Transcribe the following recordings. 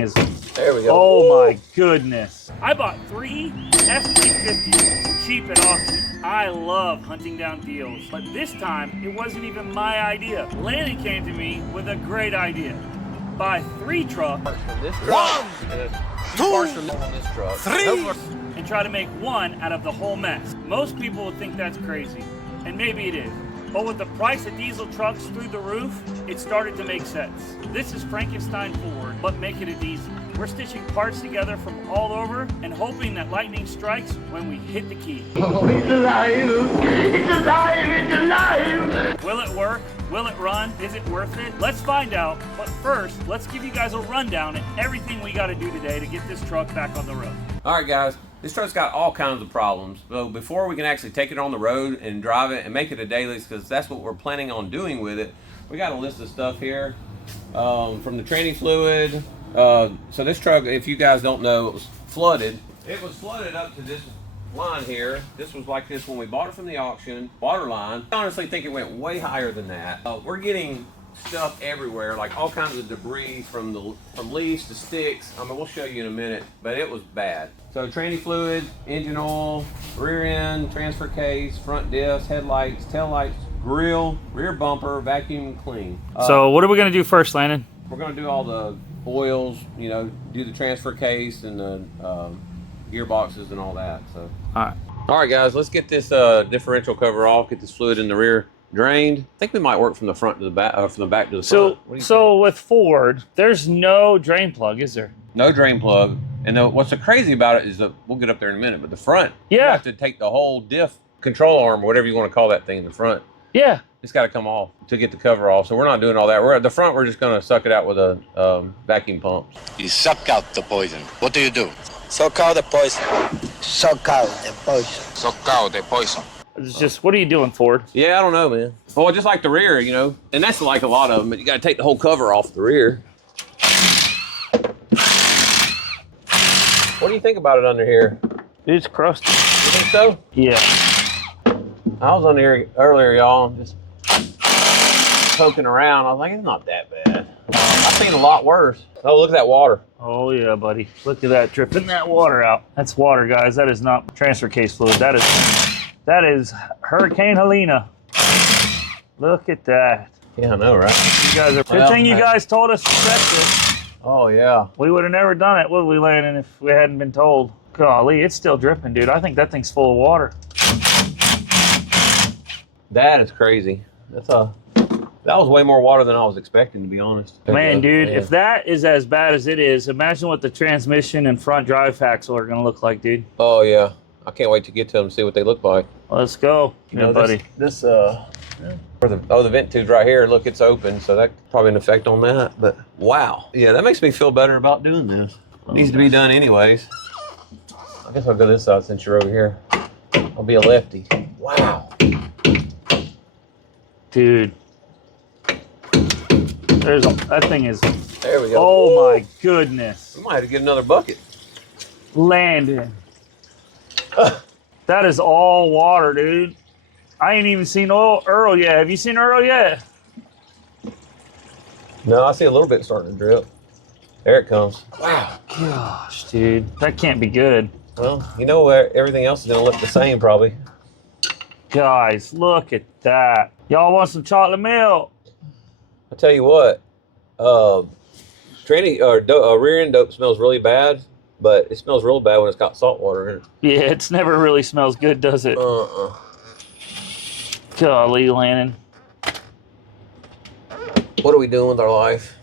There we go. Oh my goodness. I bought 3 F-350s cheap at auction. I love hunting down deals, but this time it wasn't even my idea. Landon came to me with a great idea. Buy 3 trucks. From this truck, 2 from this truck, 3, and try to make 1 out of the whole mess. Most people would think that's crazy, and maybe it is. But with the price of diesel trucks through the roof, it started to make sense. This is Frankenstein Ford, but make it a diesel. We're stitching parts together from all over and hoping that lightning strikes when we hit the key. Oh, it's alive! It's alive! It's alive! Will it work? Will it run? Is it worth it? Let's find out. But first, let's give you guys a rundown of everything we got to do today to get this truck back on the road. All right, guys. This truck's got all kinds of problems. So before we can actually take it on the road and drive it and make it a daily, because that's what we're planning on doing with it, we got a list of stuff here from the training fluid. So this truck, if you guys don't know, it was flooded. It was flooded up to this line here. This was like this when we bought it from the auction, water line. I honestly think it went way higher than that. We're getting stuff everywhere, like all kinds of debris from leaves to sticks. I mean, we'll show you in a minute, but it was bad. So training fluid, engine oil, rear end, transfer case, front disc, headlights, tail lights, grill, rear bumper, vacuum clean. So what are we going to do first, Landon? We're going to do all the oils, you know, do the transfer case and the gearboxes and all that. So all right guys, let's get this differential cover off, get this fluid in the rear drained. I think we might work from the front to the back, from the back to the front. So with Ford, there's no drain plug, is there? No drain plug. And what's so crazy about it is that we'll get up there in a minute, but the front, you have to take the whole diff control arm, or whatever you want to call that thing in the front. Yeah. It's got to come off to get the cover off. So we're not doing all that. We're at the front. We're just going to suck it out with a vacuum pump. You suck out the poison. What do you do? Suck out the poison. Suck out the poison. Suck out the poison. It's just, what are you doing, Ford? Yeah, I don't know, man. Well, just like the rear, you know, and that's like a lot of them, but you got to take the whole cover off the rear. What do you think about it under here? It's crusty. You think so? Yeah. I was under here earlier, y'all, just poking around. I was like, it's not that bad. I've seen a lot worse. Oh, look at that water. Oh yeah, buddy. Look at that, dripping that water out. That's water, guys. That is not transfer case fluid. That is Hurricane Helena. Look at that. Yeah, I know, right? You guys are. Good thing you guys told us to check this. Oh yeah. We would have never done it, would we, Landon, if we hadn't been told? Golly, it's still dripping, dude. I think that thing's full of water. That is crazy. That was way more water than I was expecting, to be honest. Man, dude, if that is as bad as it is, imagine what the transmission and front drive axle are gonna look like, dude. Oh yeah, I can't wait to get to them and see what they look like. Let's go, buddy. The vent tube's right here. Look, it's open, so that's probably an effect on that. But wow, yeah, that makes me feel better about doing this. It needs to be done anyways. I guess I'll go this side since you're over here. I'll be a lefty. Wow, dude. That thing is. There we go. Oh my goodness. We might have to get another bucket. Landon. That is all water, dude. I ain't even seen Earl yet. Have you seen Earl yet? No, I see a little bit starting to drip. There it comes. Wow. Gosh, dude. That can't be good. Well, you know everything else is going to look the same probably. Guys, look at that. Y'all want some chocolate milk? I tell you what, rear end dope smells really bad, but it smells real bad when it's got salt water in it. Yeah, it's never really smells good, does it? Golly, Landon. What are we doing with our life?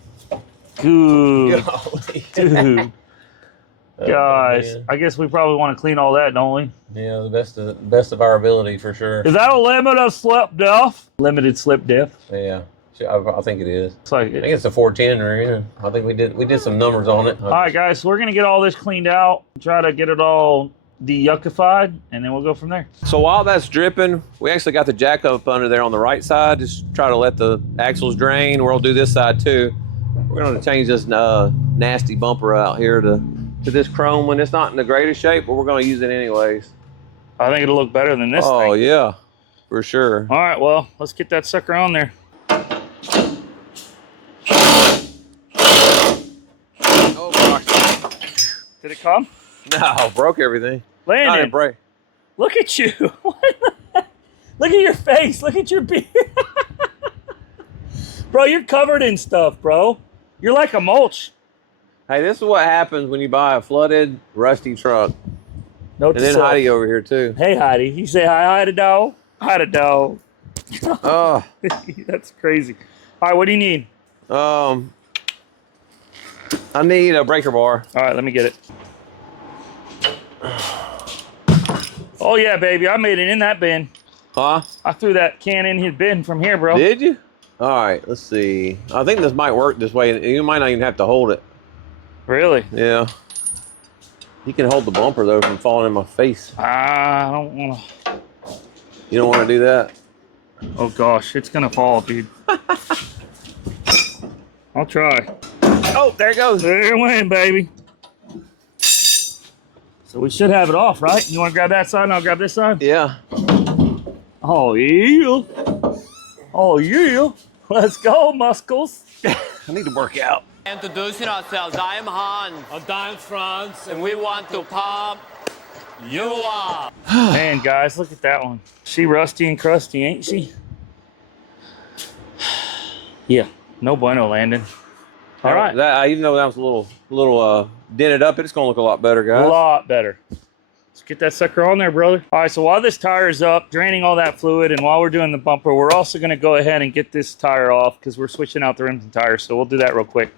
Good. Golly. Dude. Guys, I guess we probably want to clean all that, don't we? Yeah, the best of our ability for sure. Is that a limit of slip diff? Limited slip diff? Yeah. I think it is. It's like I think it's a 410 rear. I think we did some numbers on it. All right, guys, so we're gonna get all this cleaned out, try to get it all de-yuckified, and then we'll go from there. So while that's dripping, we actually got the jack up under there on the right side. Just try to let the axles drain. We'll do this side too. We're gonna change this nasty bumper out here to this chrome when it's not in the greatest shape, but we're gonna use it anyways. I think it'll look better than this thing. Oh yeah, for sure. All right, well, let's get that sucker on there. Did it come? No, broke everything. Landon, Not in break. look at you. Look at your face. Look at your beard. Bro, you're covered in stuff, bro. You're like a mulch. Hey, this is what happens when you buy a flooded, rusty truck. Note And then to self. Heidi over here too. Hey, Heidi. You say hi, Heidi dog. Heidi dog. Oh, That's crazy. All right, what do you need? I need a breaker bar. All right, let me get it. Oh, yeah, baby. I made it in that bin. Huh? I threw that can in his bin from here, bro. Did you? All right, let's see. I think this might work this way. You might not even have to hold it. Really? Yeah. You can hold the bumper though from falling in my face. I don't want to. You don't want to do that? Oh, gosh. It's going to fall, dude. I'll try. Oh, there it goes. There it went, baby. So we should have it off, right? You want to grab that side and I'll grab this side? Yeah. Oh, yeah. Oh, yeah. Let's go, muscles. I need to work out. Introducing ourselves. I am Hans. I'm France. And we want to pump you up. Man, guys, look at that one. She rusty and crusty, ain't she? Yeah. No bueno, Landon. All right. That, even though that was a little dented up, it's gonna look a lot better, guys. A lot better. Let's get that sucker on there, brother. All right, so while this tire is up, draining all that fluid, and while we're doing the bumper, we're also gonna go ahead and get this tire off because we're switching out the rims and tires, so we'll do that real quick.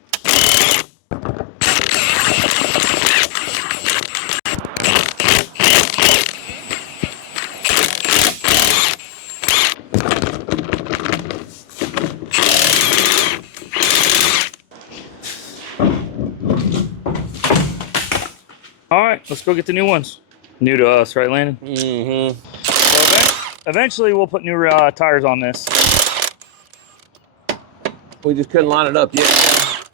All right, let's go get the new ones. New to us, right, Landon? Mm-hmm. So eventually, we'll put new tires on this. We just couldn't line it up yet.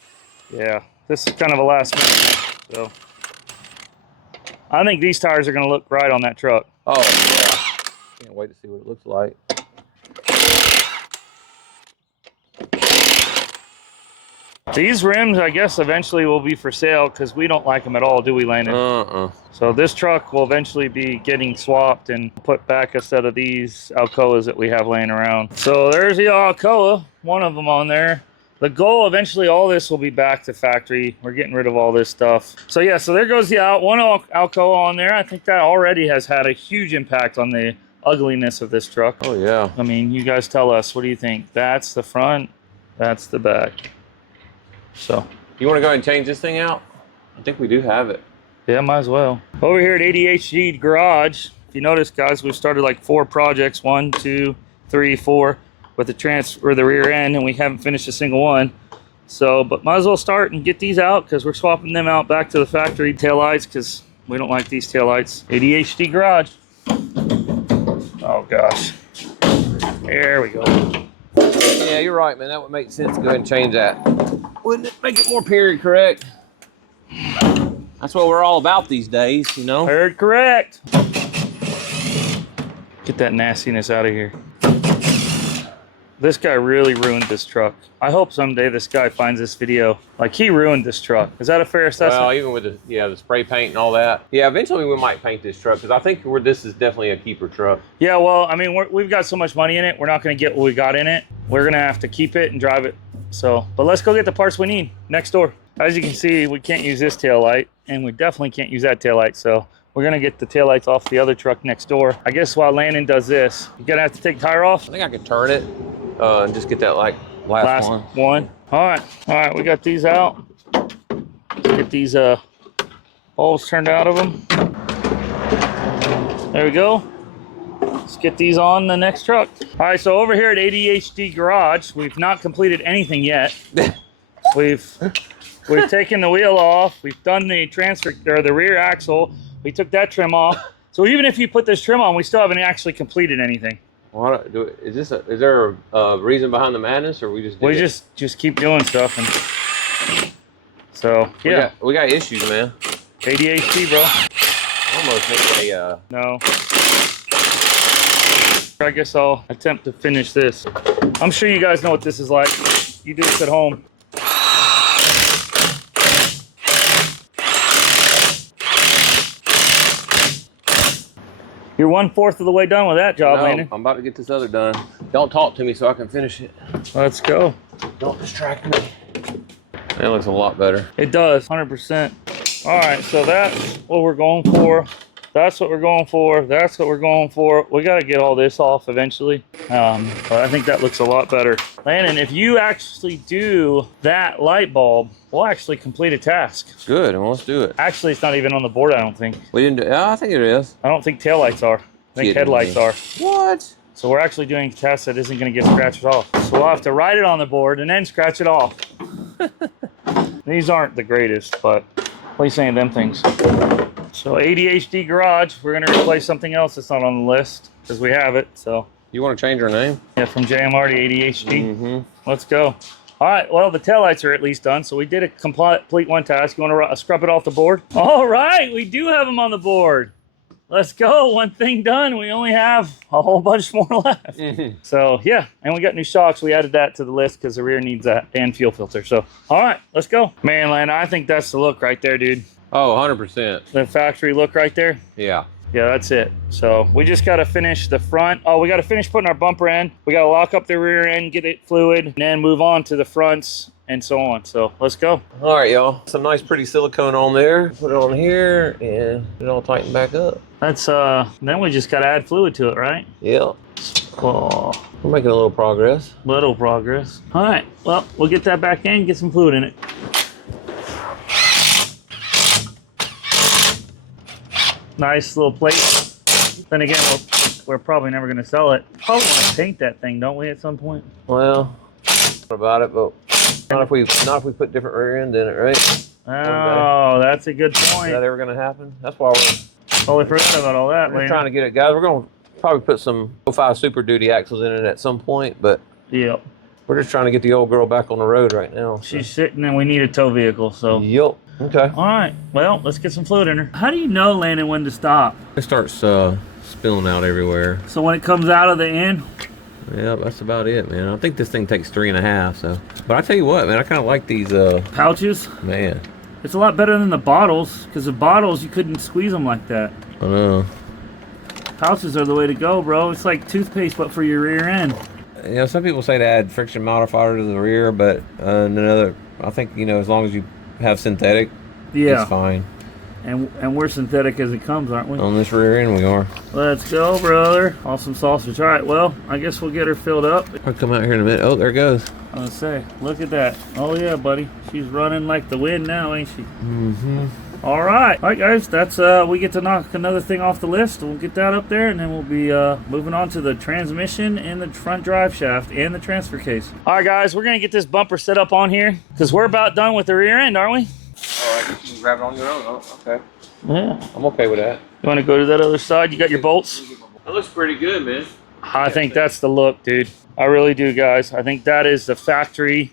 Yeah, this is kind of a last minute. So I think these tires are going to look right on that truck. Oh, yeah. Can't wait to see what it looks like. These rims, I guess, eventually will be for sale because we don't like them at all, do we, Landon? So this truck will eventually be getting swapped and put back a set of these Alcoas that we have laying around. So there's the Alcoa, one of them on there. The goal, eventually, all this will be back to factory. We're getting rid of all this stuff. So yeah, so there goes the one Alcoa on there. I think that already has had a huge impact on the ugliness of this truck. Oh, yeah. I mean, you guys tell us, what do you think? That's the front, that's the back. So You want to go ahead and change this thing out? I think we do have it. yeah, might as well. Over here at ADHD Garage, if you notice, guys, we've started like 4 projects, 1, 2, 3, 4, with the rear end, and we haven't finished a single one. So, but might as well start and get these out because we're swapping them out back to the factory taillights because we don't like these taillights. ADHD Garage. Oh gosh. There we go. Yeah, you're right, man. That would make sense to go ahead and change that. Wouldn't it make it more period correct? That's what we're all about these days, you know? Heard correct. Get that nastiness out of here. This guy really ruined this truck. I hope someday this guy finds this video. Like, he ruined this truck. Is that a fair assessment? Well, even with the spray paint and all that. Yeah, eventually we might paint this truck because I think this is definitely a keeper truck. Yeah, well, I mean, we've got so much money in it. We're not going to get what we got in it. We're going to have to keep it and drive it. So, but let's go get the parts we need next door. As you can see, we can't use this taillight, and we definitely can't use that taillight. So we're going to get the taillights off the other truck next door. I guess while Landon does this, you're going to have to take the tire off. I think I can turn it and just get that like last one. All right, we got these out. Get these bulbs turned out of them. There we go. Let's get these on the next truck. All right, so over here at ADHD Garage, we've not completed anything yet. We've taken the wheel off. We've done the the rear axle. We took that trim off. So even if you put this trim on, we still haven't actually completed anything. Is there a reason behind the madness, or we just keep doing stuff, and so yeah, we got issues, man. ADHD, bro. Almost make a No. I guess I'll attempt to finish this. I'm sure you guys know what this is like. You do this at home. You're 1/4 of the way done with that job, No, Landon. I'm about to get this other done. Don't talk to me so I can finish it. Let's go. Don't distract me. That looks a lot better. It does, 100%. All right, so that's what we're going for. That's what we're going for. That's what we're going for. We got to get all this off eventually. But I think that looks a lot better. Landon, if you actually do that light bulb, we'll actually complete a task. Good, well, let's do it. Actually, it's not even on the board, I don't think. We didn't do, I think it is. I don't think taillights are. I think Kidding headlights me. are. What? So we're actually doing a task that isn't going to get scratched off. So we'll have to write it on the board and then scratch it off. These aren't the greatest, but what are you saying, them things? So ADHD Garage, we're going to replace something else that's not on the list because we have it. So You want to change our name? yeah, from JMR to ADHD. Mm-hmm. Let's go. All right, well, the taillights are at least done. So we did a complete one task. You want to scrub it off the board? All right, we do have them on the board. Let's go. One thing done. We only have a whole bunch more left. So yeah, and we got new shocks. We added that to the list because the rear needs that and fuel filter. So all right, let's go. Man, Landon, I think that's the look right there, dude. Oh, 100%. The factory look right there. Yeah. Yeah, that's it. So we just got to finish the front. Oh, we got to finish putting our bumper in. We got to lock up the rear end, get it fluid, and then move on to the fronts and so on. So let's go. All right, y'all. Some nice pretty silicone on there. Put it on here and it all tighten back up. That's then we just got to add fluid to it, right? Yeah. Oh, We're making a little progress. little progress. All right, well, we'll get that back in, get some fluid in it. Nice little plate. Then again, we're probably never going to sell it. Probably want to paint that thing, don't we, at some point? Well, what about it? But not if we put different rear end in it, right? Oh, that's a good Is point. that ever going to happen? That's why Totally forgot about all that, we're Landon. trying to get it, guys. We're going to probably put some 05 Super Duty axles in it at some point, but Yep. we're just trying to get the old girl back on the road right now. She's sitting and we need a tow vehicle, so. Yup. Okay. All right, well, let's get some fluid in her. How do you know, Landon, when to stop? It starts spilling out everywhere. So when it comes out of the end? Yeah, that's about it, man. I think this thing takes 3.5, so. But I tell you what, man, I kind of like these, Pouches? man. It's a lot better than the bottles, because the bottles, you couldn't squeeze them like that. I know. Pouches are the way to go, bro. It's like toothpaste, but for your rear end. You know, some people say to add friction modifier to the rear, but I think, you know, as long as you have synthetic, Yeah. it's fine. And we're synthetic as it comes, aren't we? On this rear end, we are. Let's go, brother. Awesome sausage. All right, well, I guess we'll get her filled up. I'll come out here in a minute. Oh, there it goes. I was gonna say, look at that. Oh yeah, buddy. She's running like the wind now, ain't she? Mm-hmm. All right, guys. That's we get to knock another thing off the list. We'll get that up there, and then we'll be moving on to the transmission and the front drive shaft and the transfer case. All right, guys. We're gonna get this bumper set up on here because we're about done with the rear end, aren't we? All right, you can grab it on your own. Oh, okay. Yeah. I'm okay with that. You want to go to that other side? You got your bolts? That looks pretty good, man. I think that's the look, dude. I really do, guys. I think that is the factory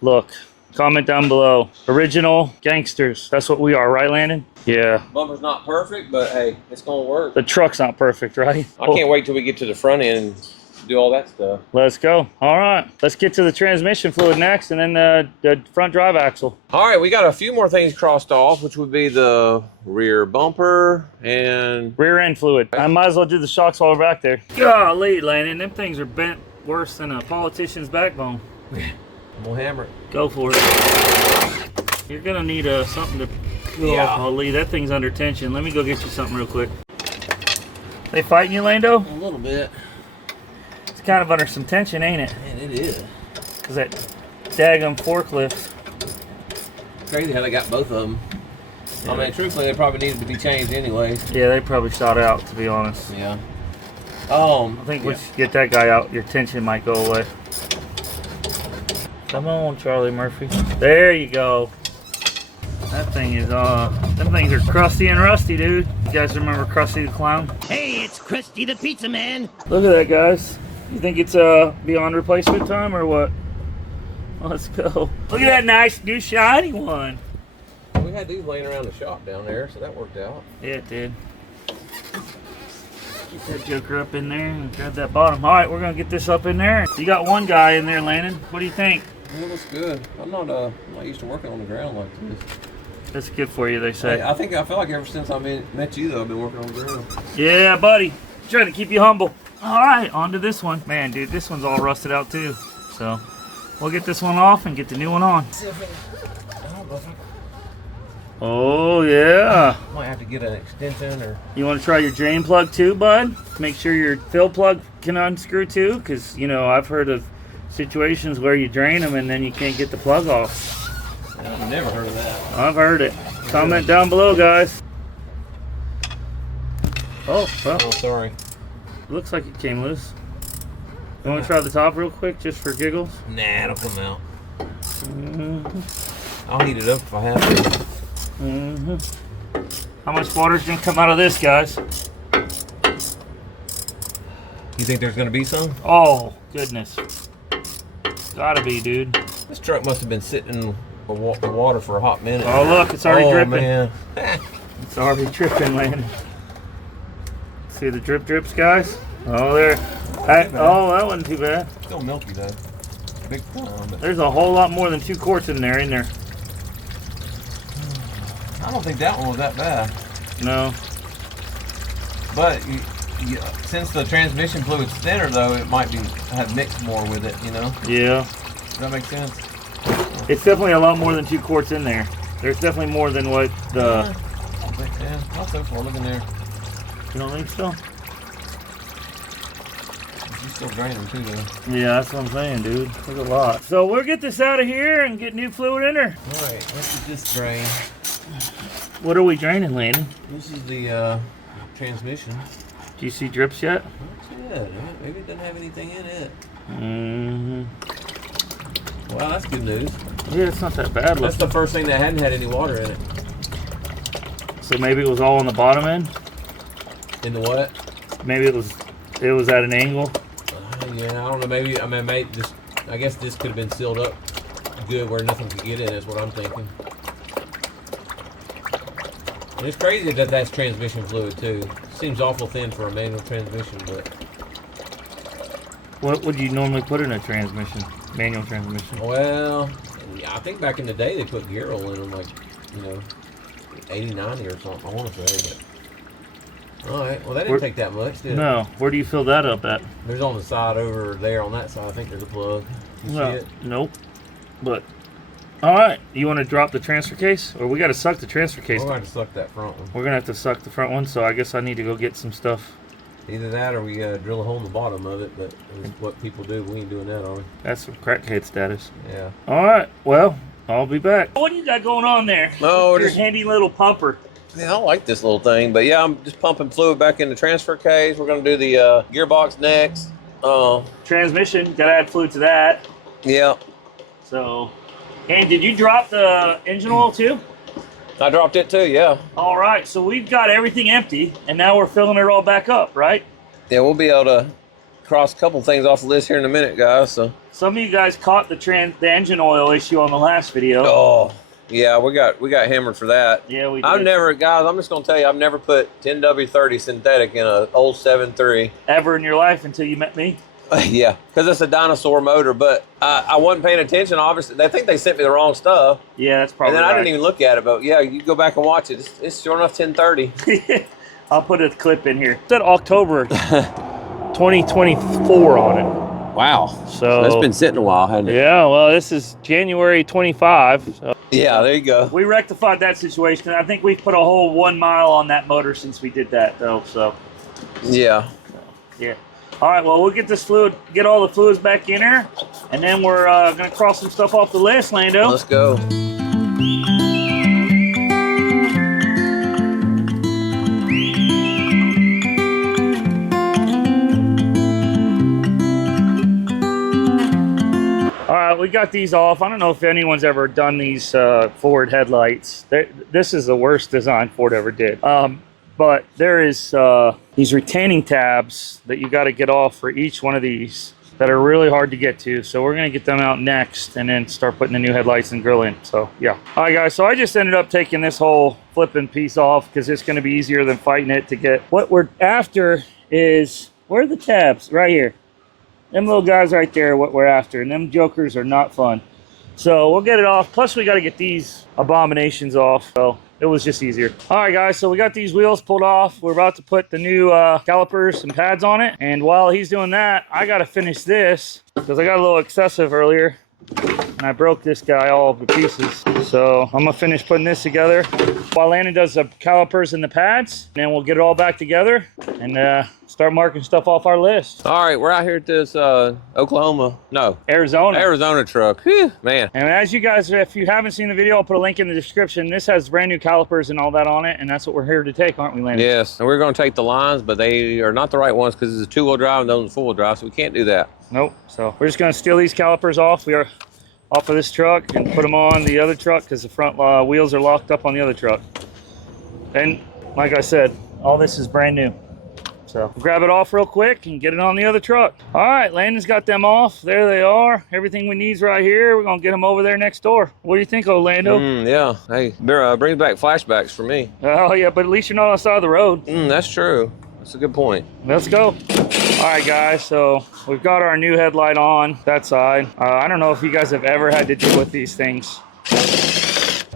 look. Comment down below. Original gangsters. That's what we are, right, Landon? Yeah. Bumper's not perfect, but hey, it's gonna work. The truck's not perfect, right? I can't wait till we get to the front end and do all that stuff. Let's go. All right. Let's get to the transmission fluid next, and then the front drive axle. All right, we got a few more things crossed off, which would be the rear bumper and Rear end fluid. I might as well do the shocks while we're back there. Golly, Landon, them things are bent worse than a politician's backbone. we'll hammer it. Go for it. You're gonna need something to pull off. Oh, Lee, that thing's under tension. Let me go get you something real quick. They fighting you, Lando? A little bit. It's kind of under some tension, ain't it? Man, it is. Cause that daggum forklift. Crazy how they got both of them. I mean, truthfully, they probably needed to be changed anyway. Yeah, they probably shot out, to be honest. Yeah. I think we should get that guy out. Your tension might go away. Come on, Charlie Murphy. There you go. That thing is, them things are crusty and rusty, dude. You guys remember Krusty the Clown? Hey, it's Krusty the Pizza Man. Look at that, guys. You think it's beyond replacement time or what? Let's go. Look at that nice new shiny one. We had these laying around the shop down there, so that worked out. Yeah, it did. Get that joker up in there and grab that bottom. All right, we're gonna get this up in there. You got one guy in there, Landon. What do you think? It looks good. I'm not used to working on the ground like this. That's good for you, they say. I feel like ever since I met you though, I've been working on the ground. Yeah, buddy. Trying to keep you humble. All right, on to this one. Man, dude, this one's all rusted out too. So we'll get this one off and get the new one on. Oh yeah. Might have to get an extension or. You want to try your drain plug too, bud? Make sure your fill plug can unscrew too, because you know I've heard of situations where you drain them and then you can't get the plug off. I've never heard of that. I've heard it. Comment down below, guys. Oh, well. Oh, sorry. Looks like it came loose. You want to try the top real quick, just for giggles? Nah, it'll come out. I'll heat it up if I have to. How much water's gonna come out of this, guys? You think there's gonna be some? Oh, goodness. Gotta be, dude. This truck must have been sitting in the water for a hot minute. Oh, look, it's already dripping. Man. It's already dripping, Landon. See the drip drips, guys? Oh, there. Oh, that wasn't too bad. Still milky though. Big time. But There's a whole lot more than 2 quarts in there, I don't think that one was that bad. No. But since the transmission fluid's thinner though, it might have mixed more with it, you know? Yeah. Does that make sense? It's definitely a lot more than 2 quarts in there. There's definitely more than what the... I think, yeah, not so far. Look in there. You don't think so? She's still draining too though. Yeah, that's what I'm saying, dude. There's a lot. So we'll get this out of here and get new fluid in her. Alright, let's get this drain. What are we draining, Landon? This is the transmission. Do you see drips yet? Yeah, maybe it doesn't have anything in it. Mm-hmm. Well, that's good news. Yeah, it's not that bad. That's the first thing that hadn't had any water in it. So maybe it was all on the bottom end? In the what? Maybe it was at an angle? Yeah, I don't know. Maybe, I guess this could have been sealed up good where nothing could get in, is what I'm thinking. And it's crazy that that's transmission fluid too. Seems awful thin for a manual transmission, but. What would you normally put in a transmission? Manual transmission? Well, I think back in the day they put gear oil in them, like, you know, 80, 90 or something, I want to say. But. Alright, well that didn't take that much, did it? No. Where do you fill that up at? There's on the side over there on that side, I think there's a plug. You see it? Nope. But, alright, you want to drop the transfer case? Or we got to suck the transfer case? We're going to suck that front one. We're going to have to suck the front one, so I guess I need to go get some stuff. Either that or we drill a hole in the bottom of it, but it's what people do. We ain't doing that, are we? That's some crackhead status. Yeah. Alright, well, I'll be back. What do you got going on there? Oh, your handy little pumper. Yeah, I like this little thing, but yeah, I'm just pumping fluid back in the transfer case. We're going to do the gearbox next. Transmission, got to add fluid to that. Yeah. So, and did you drop the engine oil too? I dropped it too, yeah. All right, so we've got everything empty, and now we're filling it all back up, right? Yeah, we'll be able to cross a couple things off the list here in a minute, guys. So. Some of you guys caught the engine oil issue on the last video. Oh, yeah, we got hammered for that. Yeah, we did. I'm just going to tell you, I've never put 10W30 synthetic in an old 7.3. Ever in your life until you met me? Yeah, because it's a dinosaur motor, but I wasn't paying attention, obviously. They think they sent me the wrong stuff. Yeah, that's probably And then right. I didn't even look at it, but yeah, you go back and watch it. It's sure enough 1030. I'll put a clip in here. It said October 2024 on it. Wow. So that's been sitting a while, hasn't it? Yeah, well, this is January 25. So yeah, there you go. we rectified that situation. I think we've put a whole 1 mile on that motor since we did that, though. So yeah. Yeah. All right, well, we'll get this fluid, get all the fluids back in here, and then we're going to cross some stuff off the list, Lando. Let's go. All right, we got these off. I don't know if anyone's ever done these Ford headlights. This is the worst design Ford ever did. But there is these retaining tabs that you got to get off for each one of these that are really hard to get to. So we're going to get them out next and then start putting the new headlights and grill in. So yeah. All right, guys. So I just ended up taking this whole flipping piece off because it's going to be easier than fighting it to get. What we're after is, where are the tabs? Right here. Them little guys right there are what we're after. And them jokers are not fun. So we'll get it off. Plus we got to get these abominations off. So it was just easier. All right, guys, so we got these wheels pulled off. We're about to put the new calipers and pads on it. And while he's doing that, I got to finish this because I got a little excessive earlier. And I broke this guy all to pieces. So I'm gonna finish putting this together while Landon does the calipers and the pads. And then we'll get it all back together and start marking stuff off our list. All right, we're out here at this Arizona truck. Whew, man. And as you guys, if you haven't seen the video, I'll put a link in the description. This has brand new calipers and all that on it, and that's what we're here to take, aren't we, Landon? Yes, and we're gonna take the lines, but they are not the right ones because it's a 2-wheel drive and those are 4-wheel drive, so we can't do that. Nope. So we're just gonna steal these calipers off. We are off of this truck and put them on the other truck because the front wheels are locked up on the other truck. And like I said, all this is brand new. So grab it off real quick and get it on the other truck. All right, Landon's got them off. There they are. Everything we need's right here. We're gonna get them over there next door. What do you think, Orlando? Yeah. Hey, brings back flashbacks for me. Oh yeah, but at least you're not on the side of the road. That's true. That's a good point. Let's go. All right, guys, so we've got our new headlight on that side. I don't know if you guys have ever had to deal with these things.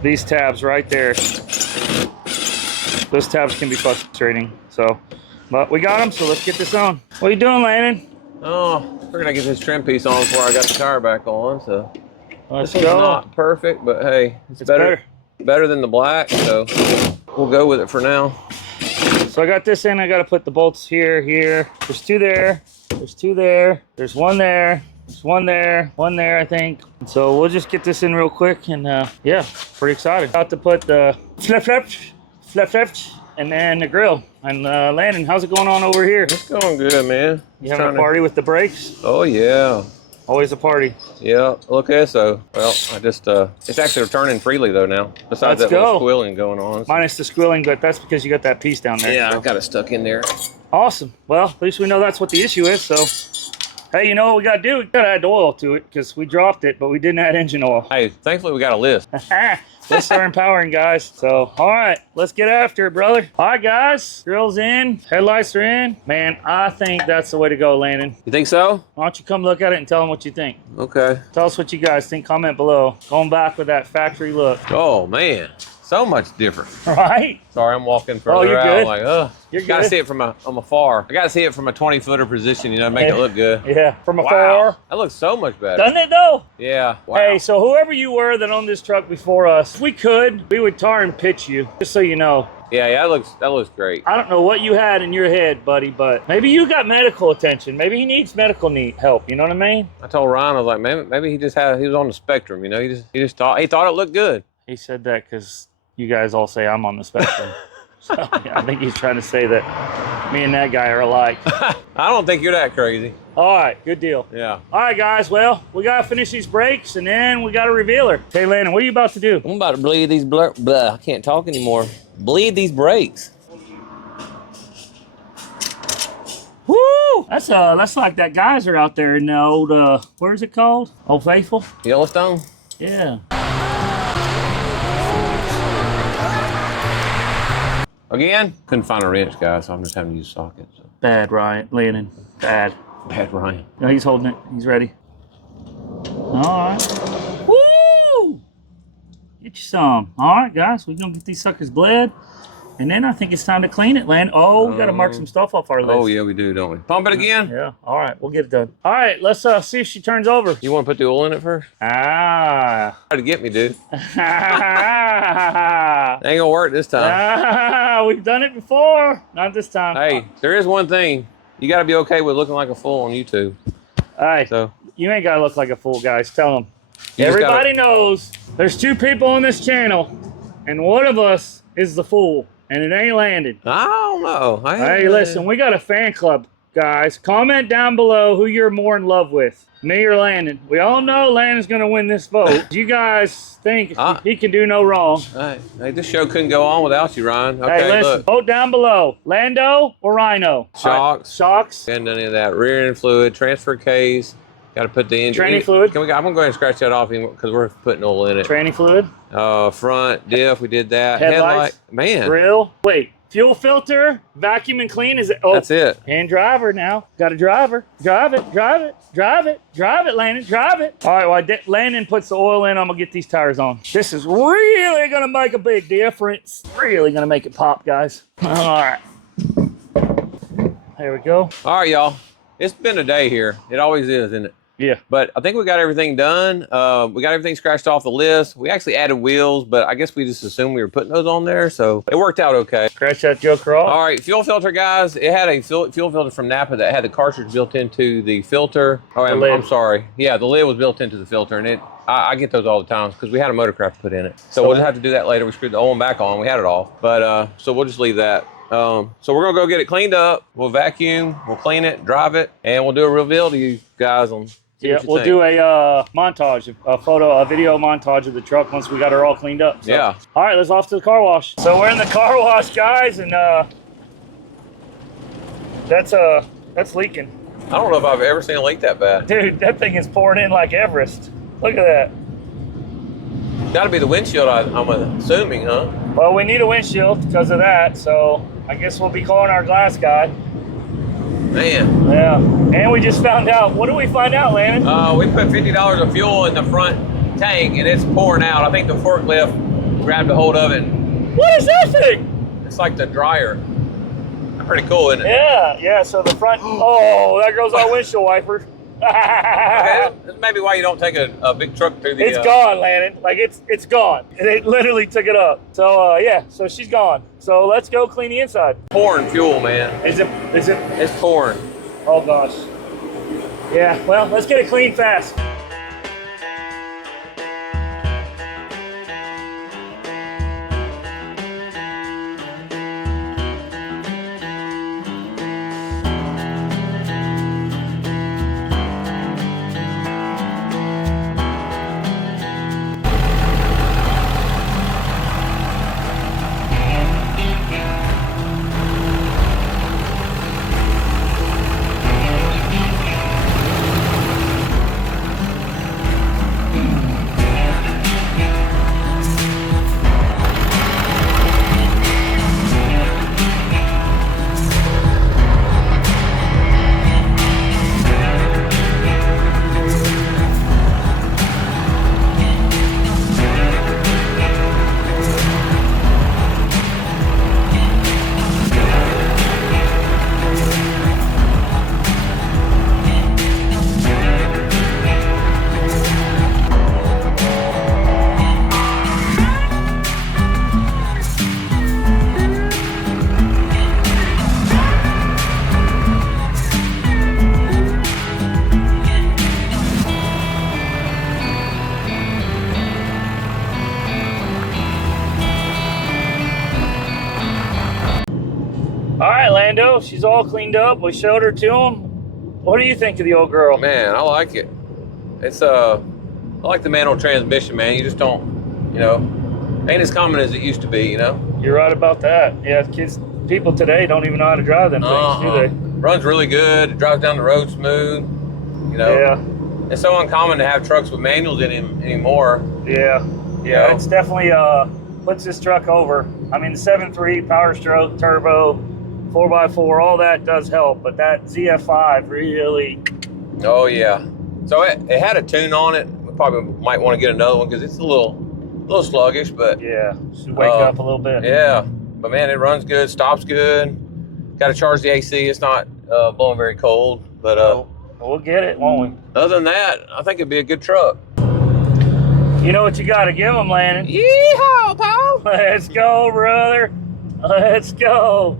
These tabs right there. Those tabs can be frustrating, so. But we got them, so let's get this on. What are you doing, Landon? Oh, we're gonna get this trim piece on before I got the tire back on, so. Let's this go. is not perfect, but hey, it's better than the black, so we'll go with it for now. So I got this in, I gotta put the bolts here. There's 2 there, there's 2 there, there's 1 there, there's 1 there, 1 there, I think. So we'll just get this in real quick and yeah, pretty excited. About to put the flap, and then the grill. And Landon, how's it going on over here? It's going good, man. You having a party with the brakes? Oh yeah. Always a party. Yeah, okay, so, well, I just, it's actually turning freely though now. Besides that little squealing going on. Minus the squealing, but that's because you got that piece down there. Yeah, so. I got it stuck in there. Awesome. Well, at least we know that's what the issue is, so. Hey, you know what we gotta do? We gotta add oil to it, because we dropped it, but we didn't add engine oil. Hey, thankfully we got a list. Lists are empowering, guys. So, all right, let's get after it, brother. All right, guys, grill's in, headlights are in. Man, I think that's the way to go, Landon. You think so? Why don't you come look at it and tell them what you think? Okay. Tell us what you guys think. Comment below. Going back with that factory look. Oh, man. So much different. Right? Sorry, I'm walking further you're out. good. Like, ugh. You're gotta good. see it from afar. I gotta see it from a 20-footer position, you know, make it look good. Yeah, from afar. Wow. That looks so much better. Doesn't it though? Yeah. Wow. Hey, so whoever you were that owned this truck before us, if we would tar and pitch you, just so you know. Yeah, that looks great. I don't know what you had in your head, buddy, but maybe you got medical attention. Maybe he needs medical help. You know what I mean? I told Ryan, I was like, maybe he was on the spectrum. You know, he just thought it looked good. He said that because you guys all say I'm on the spectrum. So yeah, I think he's trying to say that me and that guy are alike. I don't think you're that crazy. All right, good deal. Yeah. All right, guys. Well, we gotta finish these brakes, and then we got a revealer. Hey, Landon, what are you about to do? I'm about to bleed these I can't talk anymore. Bleed these brakes. Woo! That's like that geyser out there in the old where is it called? Old Faithful? Yellowstone? Yeah. Again? Couldn't find a wrench, guys, so I'm just having to use sockets. So. Bad, Ryan. Landon. Bad. Bad Ryan. No, he's holding it. He's ready. All right. Woo! Get you some. All right, guys. We're going to get these suckers bled. And then I think it's time to clean it, Landon. Oh, we got to mark some stuff off our list. Oh, yeah, we do, don't we? Pump it again? Yeah. All right. We'll get it done. All right. Let's see if she turns over. You want to put the oil in it first? Ah. Try to get me, dude. Ain't gonna work this time. We've done it before. Not this time. Hey, there is one thing. You got to be okay with looking like a fool on YouTube. All right. So you ain't got to look like a fool, guys. Tell them. Everybody knows there's 2 people on this channel, and one of us is the fool. And it ain't Landon. I don't know. Hey, listen, we got a fan club, guys. Comment down below who you're more in love with, me or Landon. We all know Landon's going to win this vote. You guys think he can do no wrong. Hey, this show couldn't go on without you, Ryan. Okay, hey, listen, look. vote down below. Lando or Rhino? Shocks. Shocks. And any of that rear end fluid, transfer case. Got to put the engine. Training fluid. I'm gonna go ahead and scratch that off because we're putting oil in it. Training fluid. Front diff, we did that. Headlights. Headlight, man. Grill. Wait. Fuel filter, vacuum and clean. Is it? Oh, That's it. And driver now. Got a driver. Drive it, drive it, drive it, drive it, Landon, drive it. All right, while Landon puts the oil in, I'm gonna get these tires on. This is really gonna make a big difference. Really gonna make it pop, guys. All right. There we go. All right, y'all. It's been a day here. It always is, isn't it? Yeah. But I think we got everything done. We got everything scratched off the list. We actually added wheels, but I guess we just assumed we were putting those on there, so it worked out okay. Scratch that joker off. All right, fuel filter, guys. It had a fuel filter from Napa that had the cartridge built into the filter. Oh, I'm sorry. Yeah, the lid was built into the filter, and I get those all the time because we had a motorcraft put in it. So we'll just have to do that later. We screwed the oil back on. We had it off, but so we'll just leave that. So we're gonna go get it cleaned up. We'll vacuum, we'll clean it, drive it, and we'll do a reveal to you guys on. Yeah, we'll do a montage, a video montage of the truck once we got her all cleaned up. So. Yeah. All right, let's off to the car wash. So we're in the car wash, guys, and that's leaking. I don't know if I've ever seen a leak that bad. Dude, that thing is pouring in like Everest. Look at that. Got to be the windshield, I'm assuming, huh? Well, we need a windshield because of that, so I guess we'll be calling our glass guy. Man. Yeah, and we just found out. What did we find out, Landon? We put $50 of fuel in the front tank, and it's pouring out. I think the forklift grabbed a hold of it. What is that thing? It's like the dryer. Pretty cool, isn't it? Yeah. So the front. Oh, there goes our windshield wiper. Okay, that's maybe why you don't take a big truck through the. It's gone, Landon. Like it's gone. They literally took it up. So yeah, so she's gone. So let's go clean the inside. Pouring fuel, man. Is it? It's pouring. Oh gosh. Yeah. Well, let's get it clean fast. Lando, she's all cleaned up. We showed her to him. What do you think of the old girl? Man, I like it. It's I like the manual transmission, man. You just don't, ain't as common as it used to be, You're right about that. Yeah, people today don't even know how to drive them things, do they? Runs really good. It drives down the road smooth. Yeah. It's so uncommon to have trucks with manuals in them anymore. Yeah. Yeah, it's definitely puts this truck over. I mean, the 7.3 Power Stroke turbo, 4x4, all that does help, but that ZF5 really. Oh yeah. So it had a tune on it. We probably might want to get another one because it's a little sluggish, but yeah, should wake up a little bit. Yeah, but man, it runs good, stops good. Got to charge the AC. It's not blowing very cold, but we'll get it, won't we? Other than that, I think it'd be a good truck. You know what you got to give them, Landon? Yeehaw, pal! Let's go, brother. Let's go.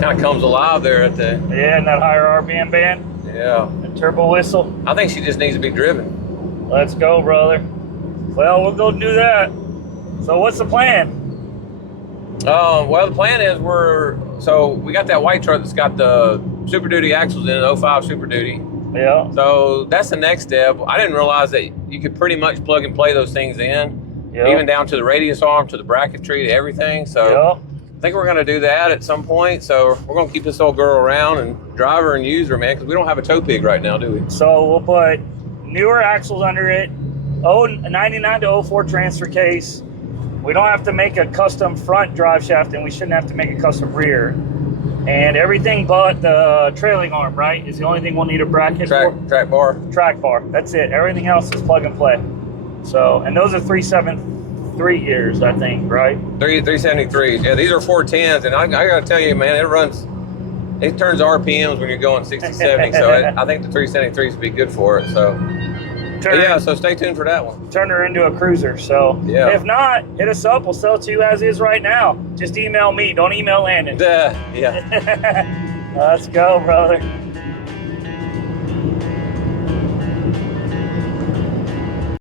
Kind of comes alive there at the. Yeah, and that higher RPM band. Yeah. The turbo whistle. I think she just needs to be driven. Let's go, brother. Well, we'll go do that. So what's the plan? Well, the plan is we got that white truck that's got the Super Duty axles in it, 05 Super Duty. Yeah. So that's the next step. I didn't realize that you could pretty much plug and play those things in, Yep. even down to the radius arm, to the bracketry, to everything. So Yep. I think we're going to do that at some point. So we're going to keep this old girl around and drive her and use her, man, because we don't have a tow pig right now, do we? So we'll put newer axles under it, 99 to 04 transfer case. We don't have to make a custom front drive shaft, and we shouldn't have to make a custom rear. And everything but the trailing arm, right, is the only thing we'll need a bracket for. Track bar. Track bar. That's it. Everything else is plug and play. So, and those are 373 gears, I think, right? 373s. Yeah, these are 410s, and I got to tell you, man, it turns RPMs when you're going 60, 70. So I think the 373s would be good for it. So. Yeah, so stay tuned for that one. Turn her into a cruiser. So yeah. If not, hit us up. We'll sell it to you as is right now. Just email me. Don't email Landon. Yeah. Let's go, brother.